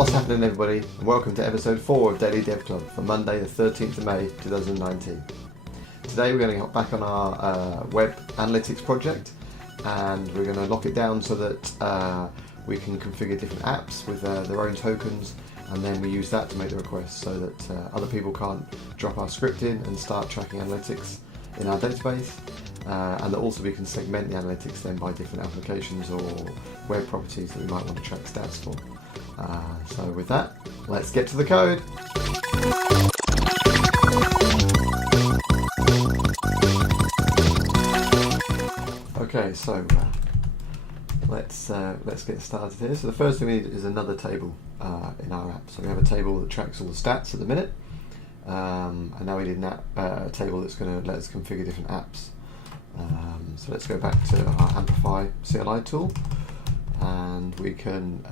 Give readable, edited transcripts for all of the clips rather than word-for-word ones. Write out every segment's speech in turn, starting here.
What's happening, everybody, and welcome to episode 4 of Daily Dev Club for Monday the 13th of May 2019. Today we're going to hop back on our web analytics project, and we're going to lock it down so that we can configure different apps with their own tokens, and then we use that to make the requests so that other people can't drop our script in and start tracking analytics in our database. And that also we can segment the analytics then by different applications or web properties that we might want to track stats for. So with that, let's get to the code. Okay, so let's get started here. So the first thing we need is another table in our app. So we have a table that tracks all the stats at the minute, and now we need a table that's going to let us configure different apps. So let's go back to our Amplify CLI tool, and we can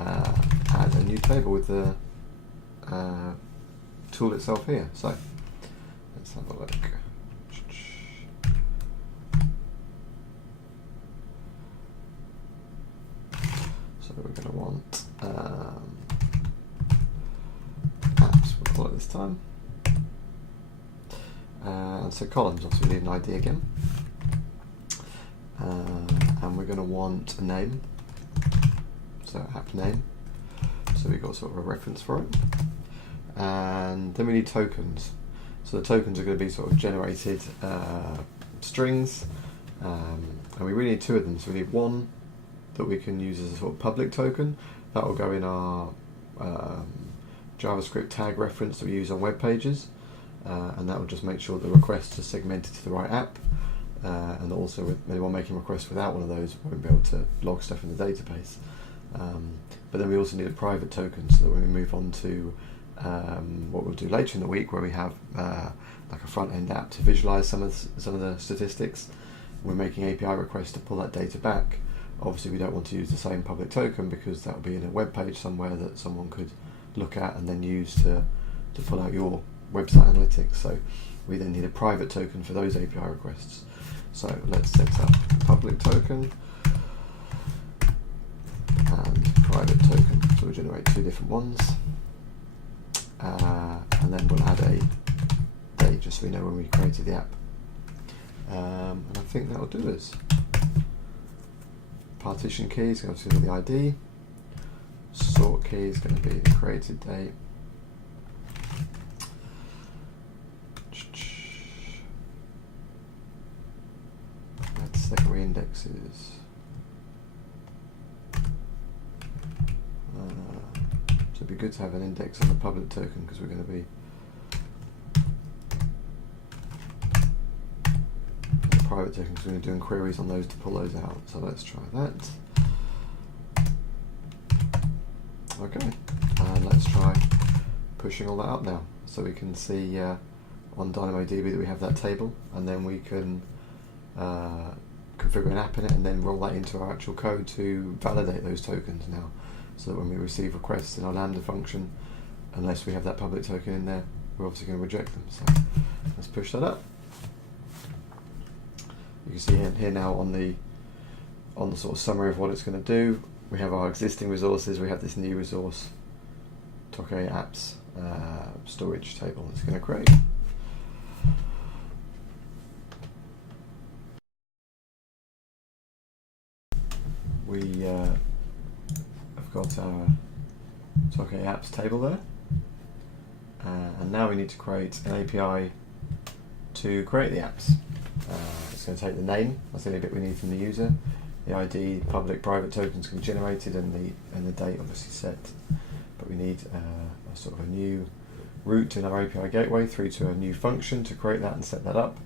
add a new table with the tool itself here. So let's have a look. So we're going to want apps, we'll call it this time. And so columns, obviously we need an ID again. And we're going to want a name, so app name, so we've got sort of a reference for it. And then we need tokens, so the tokens are going to be sort of generated strings, and we really need two of them. So we need one that we can use as a sort of public token that will go in our JavaScript tag reference that we use on web pages, and that will just make sure the requests are segmented to the right app. And also with anyone making requests without one of those won't be able to log stuff in the database. But then we also need a private token so that when we move on to what we'll do later in the week, where we have like a front-end app to visualize some of the statistics, we're making API requests to pull that data back. Obviously we don't want to use the same public token because that will be in a web page somewhere that someone could look at and then use to pull out your website analytics. So we then need a private token for those API requests. So let's set up public token and private token. So we'll generate two different ones, and then we'll add a date just so we know when we created the app. And I think that'll do us. Partition key is going to be the ID. Sort key is going to be the created date. Secondary indexes. So it'd be good to have an index on the public token because we're going to be the private token because we're going to be doing queries on those to pull those out. So let's try that. Okay, and let's try pushing all that up now so we can see on DynamoDB that we have that table, and then we can configure an app in it and then roll that into our actual code to validate those tokens now, so that when we receive requests in our Lambda function, unless we have that public token in there, we're obviously going to reject them. So let's push that up. You can see here now on the sort of summary of what it's going to do, we have our existing resources, we have this new resource, Toke apps storage table it's going to create. We have got our Toke apps table there, and now we need to create an API to create the apps. It's going to take the name, that's the only bit we need from the user. The ID, public, private tokens can be generated, and the date obviously set. But we need a sort of a new route in our API gateway through to a new function to create that and set that up.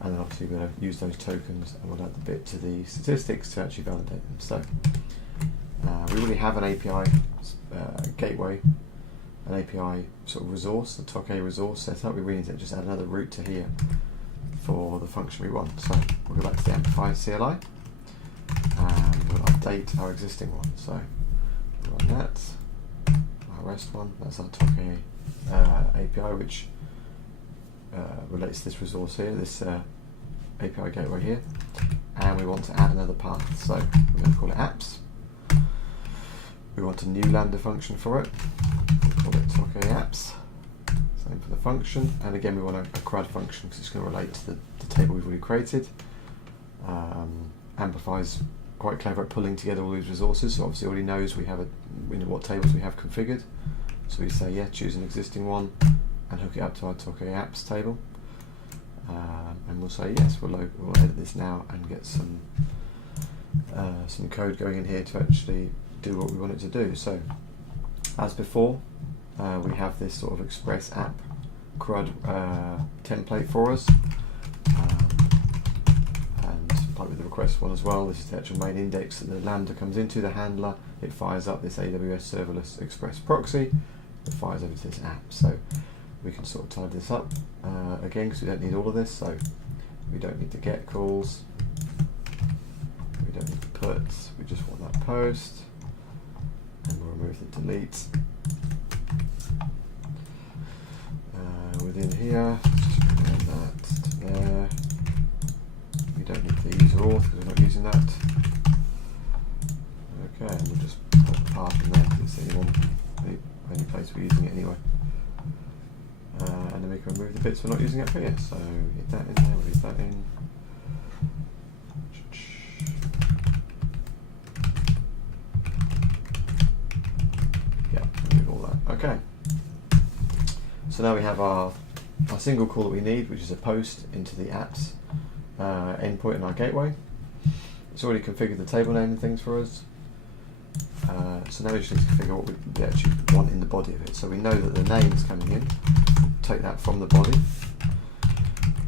And then obviously we're going to use those tokens and we'll add the bit to the statistics to actually validate them. So we already have an API gateway, an API sort of resource, a Toke resource set up. We really need to just add another route to here for the function we want. So we'll go back to the Amplify CLI and we'll update our existing one. So we'll run that, our REST one, that's our Toke API, which relates to this resource here, this API gateway here, and we want to add another path, so we're going to call it apps. we want a new Lambda function for it. We'll call it talkapps. Same for the function, and again we want a CRUD function because it's going to relate to the table we've already created. Amplify's quite clever at pulling together all these resources, so obviously already knows we have what tables we have configured. So we say choose an existing one and hook it up to our talkapps table, and we'll say yes. We'll edit this now and get some code going in here to actually do what we want it to do. So as before, we have this sort of express app CRUD template for us, and like with the request one as well, this is the actual main index that the Lambda comes into, the handler. It fires up this AWS Serverless Express proxy, it fires over to this app. So we can sort of tidy this up again, because we don't need all of this. So we don't need the get calls, we don't need the puts, we just want that post, and we'll remove the delete. Within here, just bring that to there. We don't need the user auth because we're not using that. Okay, and we'll just put the path in there because it's the only place we're using it anyway. And then we can remove the bits we're not using up here. So get that in there, we'll leave that in. Yeah, remove all that. Okay. So now we have our single call that we need, which is a post into the apps endpoint in our gateway. It's already configured the table name and things for us. So now we just need to configure what we actually want in the body of it. So we know that the name is coming in. Take that from the body.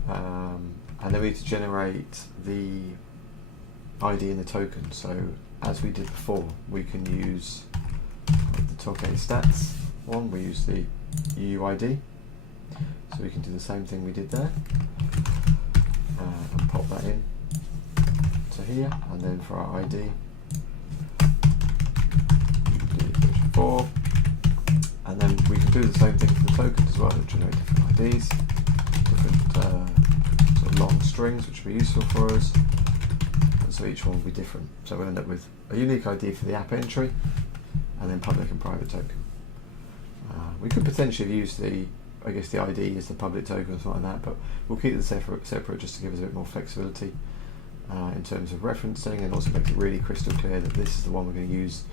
And then we need to generate the ID and the token. So as we did before, we can use the talkapps one. We use the UUID, so we can do the same thing we did there, and pop that in to here, and then for our ID, do version 4, and then we can do the same thing for the tokens as well, generate different IDs, different sort of long strings which will be useful for us, and so each one will be different. So we'll end up with a unique ID for the app entry, and then public and private token. We could potentially use the ID as the public token or something like that, but we'll keep it separate just to give us a bit more flexibility in terms of referencing, and also make it really crystal clear that this is the one we're going to use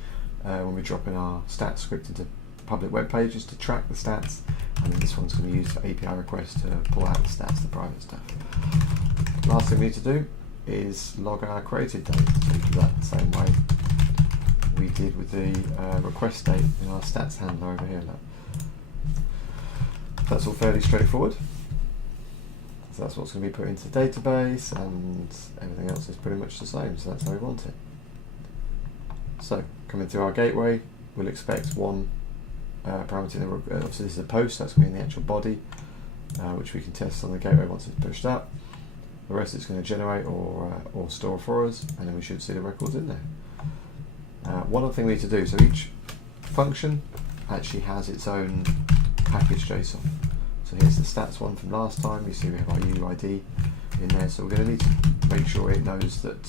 when we're dropping our stats script into public web pages to track the stats, and then this one's going to be used for API requests to pull out the stats, the private stuff. Last thing we need to do is log our created date. So we do that the same way we did with the request state in our stats handler over here. Look. That's all fairly straightforward. So that's what's going to be put into the database, and everything else is pretty much the same, so that's how we want it. So coming through our gateway, we'll expect one parameter in the, obviously this is a post, that's going to be in the actual body, which we can test on the gateway once it's pushed up. The rest it's going to generate or store for us, and then we should see the records in there. One other thing we need to do, so each function actually has its own package JSON. So here's the stats one from last time. You see we have our UUID in there, so we're going to need to make sure it knows that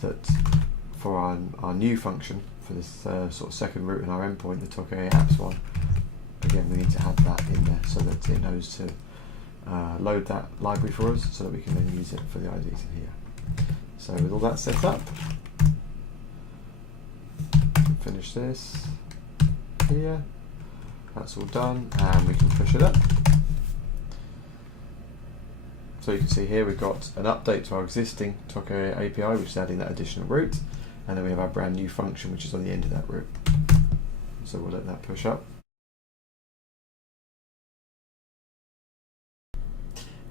that for our new function, for this sort of second route in our endpoint, the talkapps one, again we need to have that in there so that it knows to load that library for us, so that we can then use it for the IDs in here. So with all that set up, finish this here. That's all done, and we can push it up. So you can see here we've got an update to our existing Talkapps API, which is adding that additional route, and then we have our brand new function which is on the end of that route. So we'll let that push up.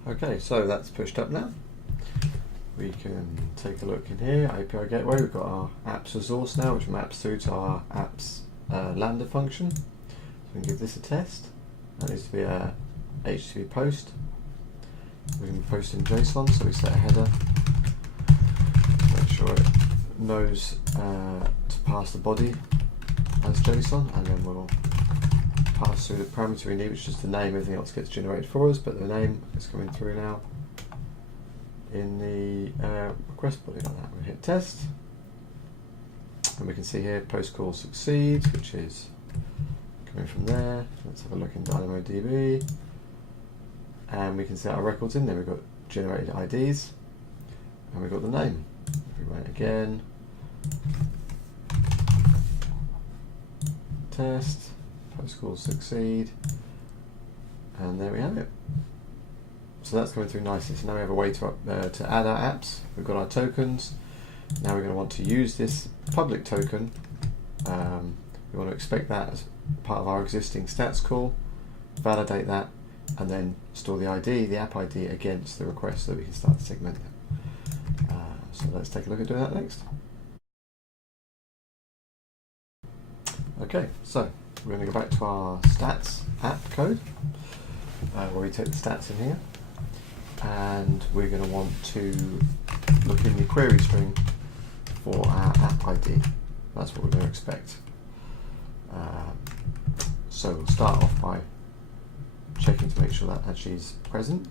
Okay, so that's pushed up now. We can take a look in here, API Gateway. We've got our apps resource now, which maps through to our apps Lambda function. So we can give this a test. That needs to be a HTTP post. We can post in JSON, so we set a header. Make sure it knows to pass the body as JSON, and then we'll pass through the parameter we need, which is the name. Everything else gets generated for us, but the name is coming through now in the request body like that. We hit test, And we can see here post call succeeds, which is coming from there. Let's have a look in DynamoDB. And we can see our records in there. We've got generated IDs and we've got the name. If we run it again, test, post calls succeed, and there we have it. So that's coming through nicely. So now we have a way to add our apps. We've got our tokens. Now we're going to want to use this public token. We want to expect that as part of our existing stats call, validate that, and then store the ID, the app ID, against the request so that we can start to segment them. So let's take a look at doing that next. Okay, so we're going to go back to our stats app code, where we take the stats in here, and we're going to want to look in the query string for our app ID. That's what we're going to expect. So we'll start off by checking to make sure that actually is present.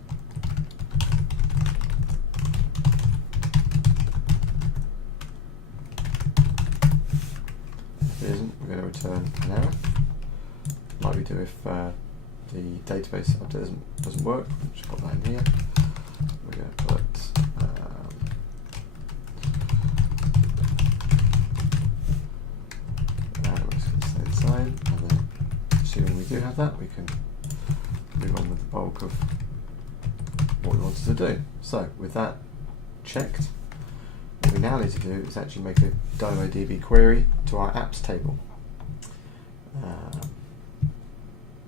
If it isn't, we're going to return an error, like we do if the database update doesn't work. Just put that in here. We're going to put and then assuming we do have that, we can move on with the bulk of what we wanted to do. So with that checked, what we now need to do is actually make a DynamoDB query to our apps table.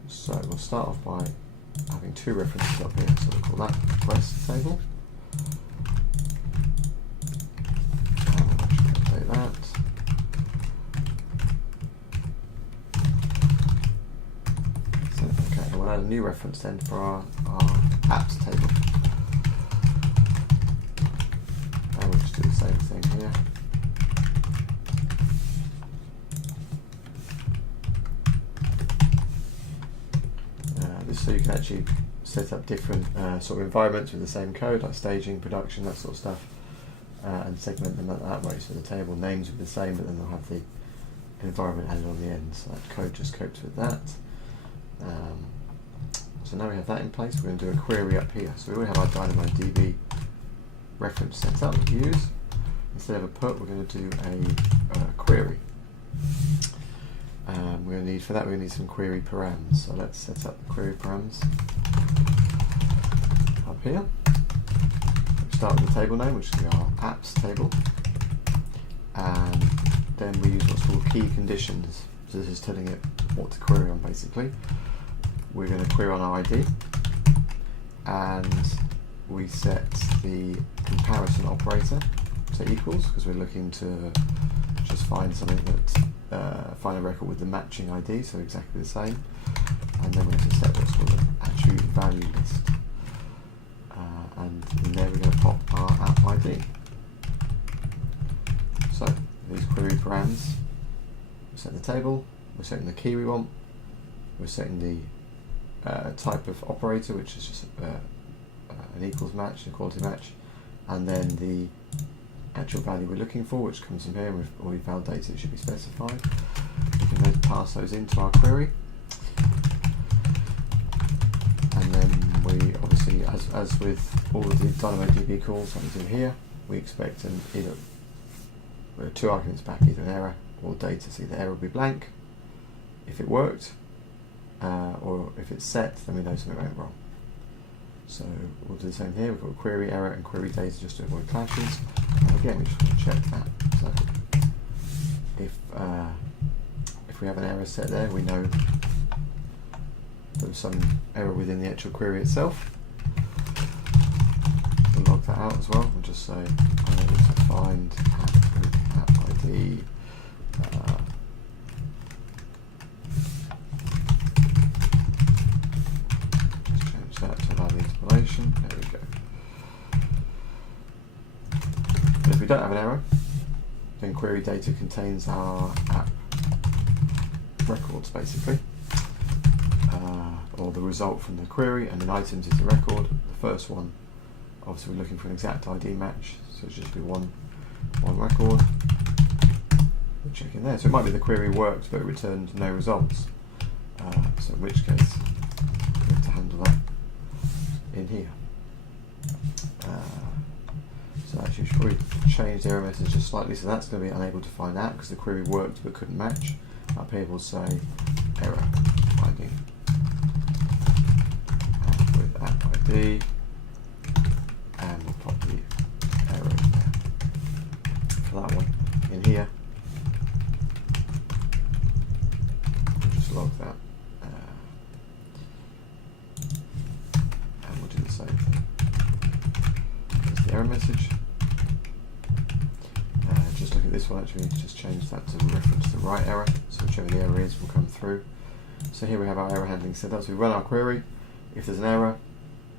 So we'll start off by having two references up here, so we'll call that request table. I'll actually update that. We'll add a new reference then for our apps table. And we'll just do the same thing here. This so you can actually set up different sort of environments with the same code, like staging, production, that sort of stuff, and segment them that way. So the table names will be the same, but then they'll have the environment added on the end. So that code just copes with that. So now we have that in place, we're going to do a query up here. So we already have our DynamoDB reference set up to use. Instead of a put, we're going to do a query. We're going to need, for that, we're going to need some query params. So let's set up the query params up here. We start with the table name, which is our apps table. And then we use what's called key conditions. So this is telling it what to query on, basically. We're going to query on our ID, and we set the comparison operator to equals, because we're looking to just find something that find a record with the matching ID, so exactly the same. And then we have to set what's called an attribute value list, and in there we're going to pop our app ID. So these query params, we set the table, we're setting the key we want, we're setting the type of operator, which is just an equals match, an equality match, and then the actual value we're looking for, which comes from here, and we've already validated it should be specified. We can then pass those into our query, and then we obviously, as with all of the DynamoDB calls that we do here, we expect either two arguments back, either an error or data. So the error will be blank if it worked, or if it's set, then we know something went wrong. So we'll do the same here. We've got query error and query data just to avoid clashes. And again, we just want to check that. So if we have an error set there, we know there was some error within the actual query itself. We'll log that out as well and just say I need to find app ID. That to allow the interpolation. There we go. And if we don't have an error, then query data contains our app records, basically, or the result from the query, and then items is the record. The first one, obviously, we're looking for an exact ID match, so it should just be one record. we'll check in there. So it might be the query worked but it returned no results. So in which case we have to handle that in here. So actually we should probably change the error message just slightly, so that's going to be unable to find out because the query worked but couldn't match. Up here we'll say error finding with app ID, and we'll pop the error in there for that one. In here we'll just log that, and we'll do the same thing. There's the error message. Just look at this one, actually we need to just change that to reference the right error, so whichever the error is will come through. So here we have our error handling set up. So we run our query, if there's an error,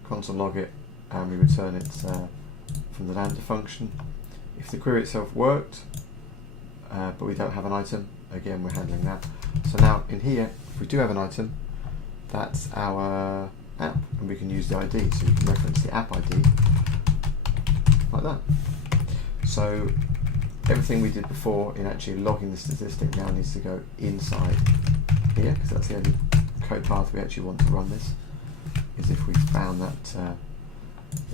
console log it, and we return it from the lambda function. If the query itself worked, but we don't have an item, again we're handling that. So now in here, if we do have an item, that's our app, and we can use the ID, so we can reference the app ID like that. So everything we did before in actually logging the statistic now needs to go inside here, because that's the only code path we actually want to run this, is if we found that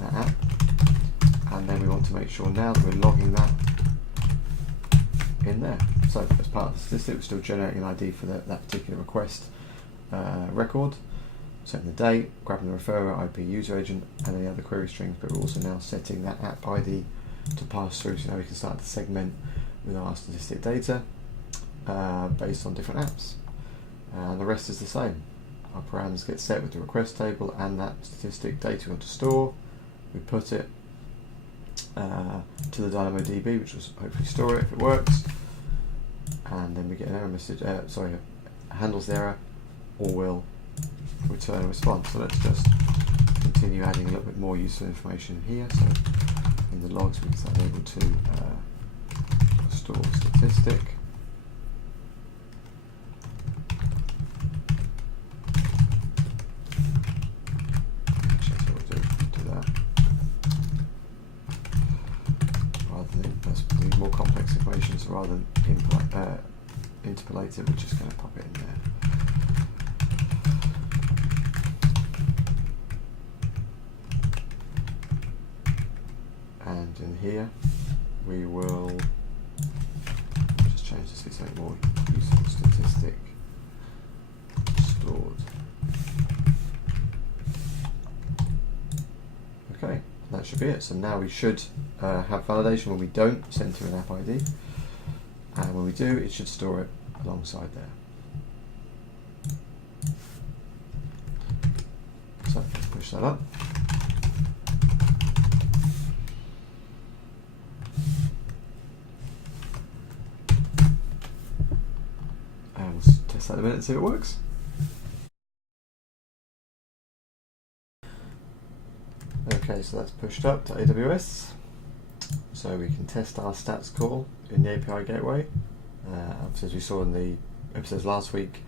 app. And then we want to make sure now that we're logging that in there. So as part of the statistic, we're still generating an ID for that particular request record, setting the date, grabbing the referrer, IP user agent, and any other query strings, but we're also now setting that app ID to pass through, so now we can start to segment with our statistic data based on different apps. And the rest is the same. Our params get set with the request table and that statistic data we want to store. We put it to the DynamoDB, which will hopefully store it if it works, and then we get an error message, handles the error, or will return a response. So let's just continue adding a little bit more useful information here. So in the logs we are able to store statistic, more complex information, so rather than interpolate it, we're just going to pop it in there. And in here we will just change this to something more useful. Statistic stored. Okay, that should be it. So now we should have validation when we don't send to an app ID, and when we do, it should store it alongside there. So let's push that up. And we'll test that in a minute and see if it works. Okay, so that's pushed up to AWS. So we can test our stats call in the API gateway. As we saw in the episodes last week,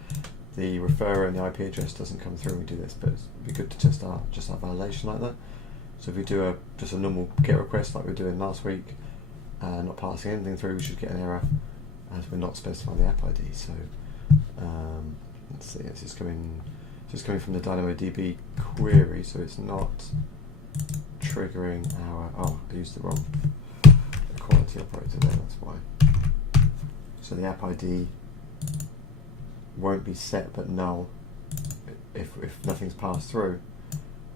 the referrer and the IP address doesn't come through when we do this, but it'd be good to test our validation like that. So if we do just a normal GET request like we were doing last week, not passing anything through, we should get an error as we're not specifying the app ID. So let's see, this is coming from the DynamoDB query, so it's not triggering our, I used the wrong quality operator there, that's why. So the app ID won't be set but null if nothing's passed through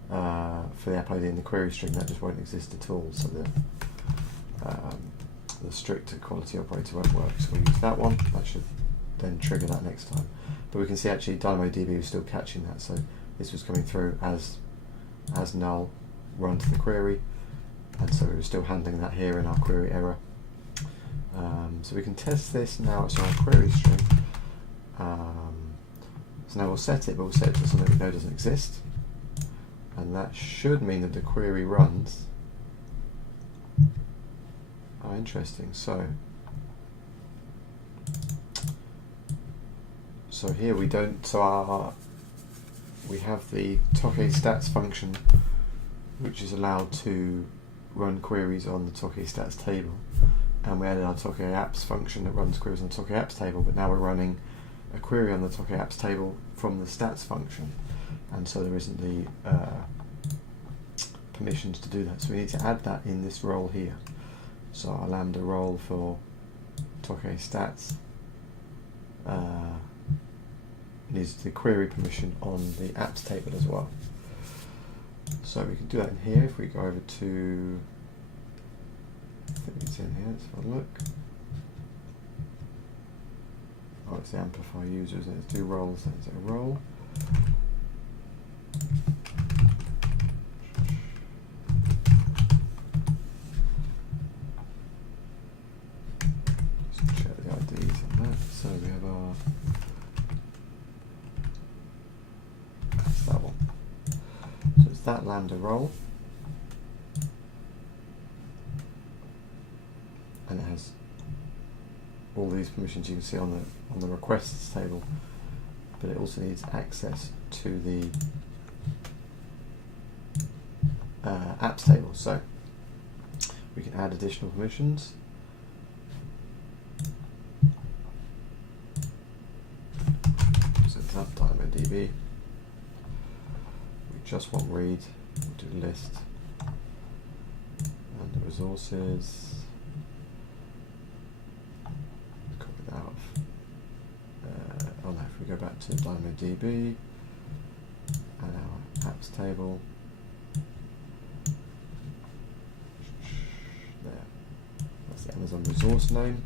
for the app ID in the query string. That just won't exist at all, so the strict quality operator won't work. So we'll use that one. That should then trigger that next time. But we can see actually DynamoDB was still catching that, so this was coming through as null, run to the query, and so we were still handling that here in our query error. So we can test this now as our query string. So now we'll set it, but we'll set it to something we know doesn't exist, and that should mean that the query runs. Oh, interesting. So here we don't. So we have the toke_stats function, which is allowed to run queries on the toke_stats table, and we added our Toke apps function that runs queries on the Toke apps table, but now we're running a query on the Toke apps table from the stats function, and so there isn't the permissions to do that. So we need to add that in this role here. So our Lambda role for Toke stats needs the query permission on the apps table as well. So we can do that in here. If we go over to, I think it's in here, let's have a look. Oh, it's the Amplify user, isn't it? Let's do roles then. Is it a role? Let's check the IDs on that. So we have our, that's that one. So it's that Lambda role. And it has all these permissions you can see on the requests table, but it also needs access to the apps table. So we can add additional permissions. So it's up DynamoDB. We just want read. We'll do list and the resources. If we go back to DynamoDB and our apps table, there, that's the Amazon resource name.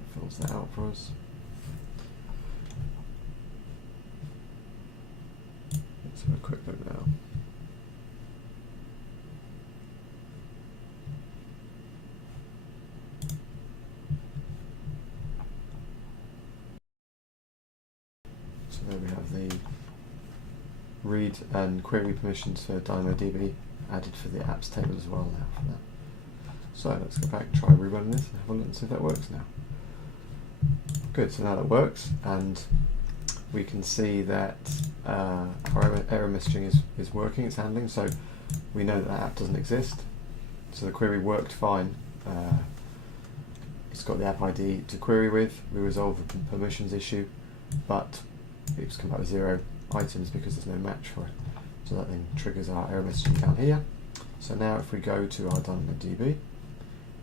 It fills that out for us. Let's have a quick look now. There we have the read and query permissions for DynamoDB added for the apps table as well now for that. So let's go back, try rerunning this and have a look and see if that works now. Good, so now that works, and we can see that our error messaging is working, it's handling, so we know that that app doesn't exist. So the query worked fine. It's got the app ID to query with, we resolved the permissions issue, but it's come back with 0 items because there's no match for it. So that then triggers our error messaging down here. So now if we go to our DynamoDB,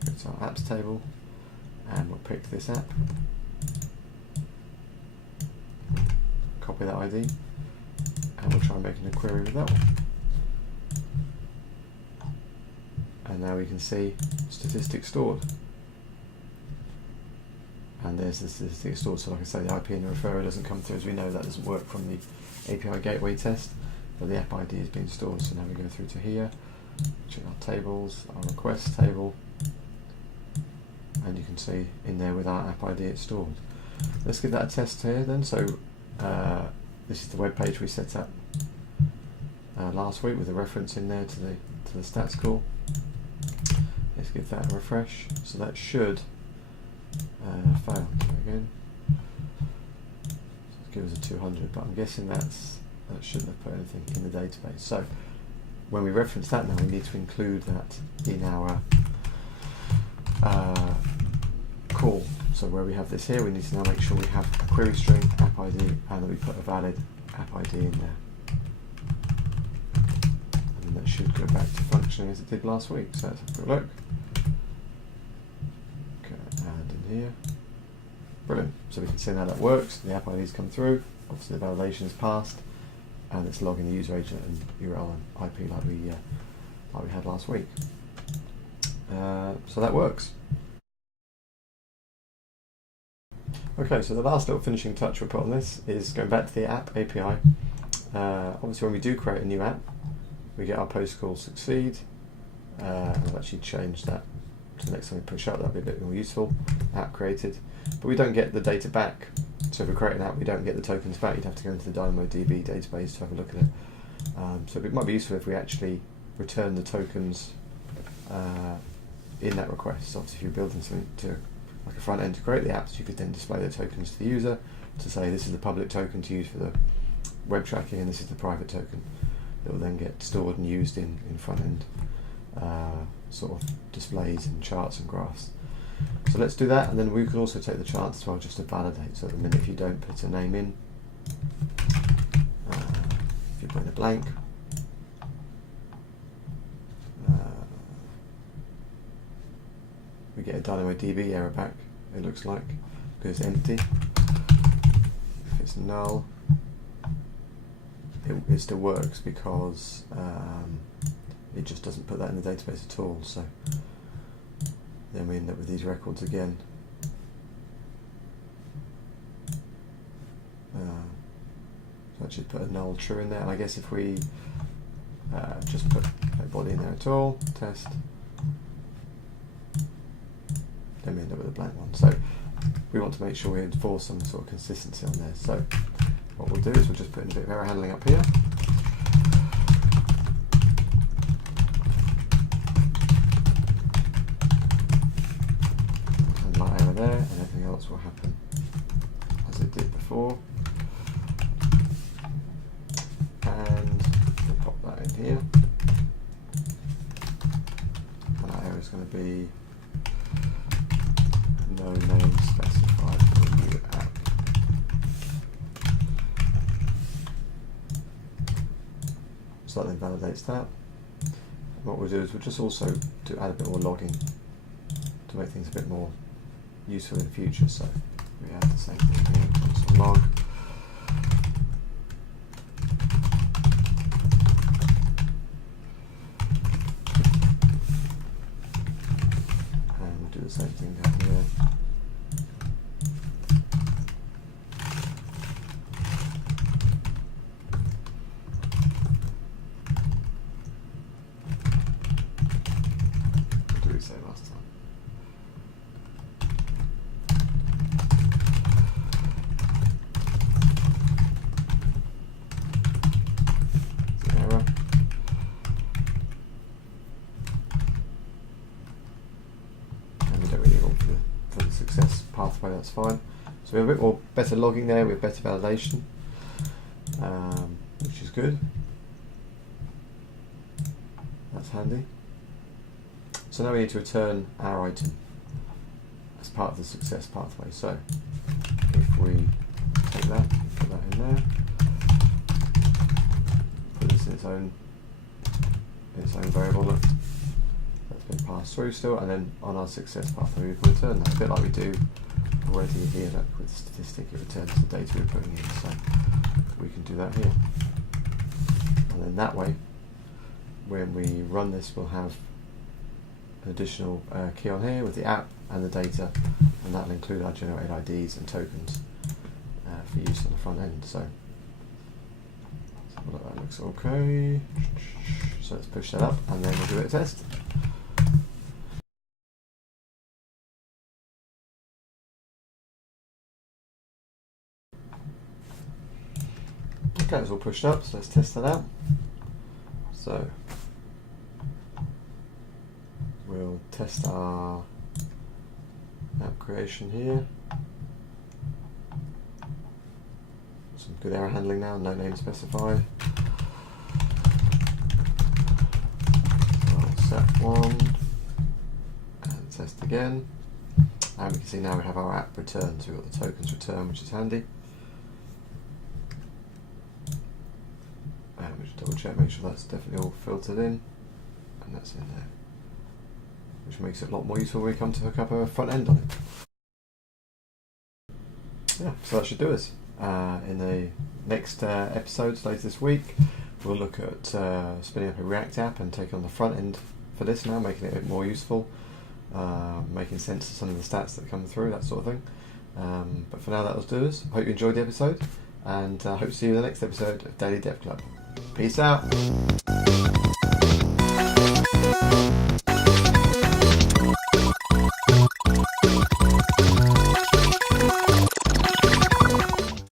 go to our apps table, and we'll pick this app, copy that ID, and we'll try making a query with that one. And now we can see statistics stored. And there's the statistics stored, so like I say, the IP in the referrer doesn't come through, as we know that doesn't work from the API gateway test, but the app ID is being stored. So now we go through to here, check our tables, our requests table, and you can see in there with our app ID it's stored. Let's give that a test here then. So this is the web page we set up last week with a reference in there to the stats call. Let's give that a refresh. So that should fail again. So give us a 200, but I'm guessing that shouldn't have put anything in the database. So when we reference that now, we need to include that in our call. So where we have this here, we need to now make sure we have a query string, app ID, and that we put a valid app ID in there. And then that should go back to functioning as it did last week. So let's have a quick look. Add in here. Brilliant. So we can see now that works. The app IDs come through. Obviously the validation is passed, and it's logging the user agent and URL and IP like we had last week. So that works. Okay, so the last little finishing touch we'll put on this is going back to the app API. Obviously when we do create a new app, we get our post call succeed. I've actually changed that to the next time we push up, that'll be a bit more useful. App created, but we don't get the data back. So if we create an app, we don't get the tokens back. You'd have to go into the DynamoDB database to have a look at it. So it might be useful if we actually return the tokens in that request. So obviously if you're building something to like a front end to create the apps, you could then display the tokens to the user to say this is the public token to use for the web tracking and this is the private token that will then get stored and used in front end sort of displays and charts and graphs. So let's do that, and then we can also take the chance as well just to validate. So at the minute, if you don't put a name in, if you put in a blank, we get a DynamoDB error back, it looks like, because it's empty. If it's null, it still works because it just doesn't put that in the database at all. So then we end up with these records again. So I should put a null true in there, and I guess if we just put no body in there at all, test, then we end up with a blank one. So we want to make sure we enforce some sort of consistency on there. So what we'll do is we'll just put in a bit of error handling up here. And light error there, and everything else will happen as it did before. And we'll pop that in here. And that error is going to be no name specified for new app. So that then validates that. And what we'll do is we'll just also add a bit more logging to make things a bit more useful in the future. So we add the same thing here, console log. And we'll do the same thing down here. What did we say last time? Error. And we don't really want for the success pathway, that's fine. So we have a bit more better logging there, we have better validation, which is good. That's handy. So now we need to return our item as part of the success pathway. So if we take that, put that in there, put this in its own variable that's been passed through still, and then on our success pathway we can return that, a bit like we do already here. Look, with the statistic it returns the data we're putting in, so we can do that here. And then that way, when we run this, we'll have an additional key on here with the app and the data, and that'll include our generated IDs and tokens for use on the front end. So that looks okay. So let's push that up, and then we'll do a test. Okay, it's all pushed up, so let's test that out. So we'll test our app creation here. Some good error handling now, no name specified. So I'll set one and test again. And we can see now we have our app returned, so we've got the tokens return, which is handy. And we just double check, make sure that's definitely all filtered in, and that's in there, which makes it a lot more useful when we come to hook up a front end on it. Yeah, so that should do us. In the next episodes later this week, we'll look at spinning up a React app and taking on the front end for this now, making it a bit more useful, making sense of some of the stats that come through, that sort of thing. But for now, that will do us. Hope you enjoyed the episode, and hope to see you in the next episode of Daily Dev Club. Peace out.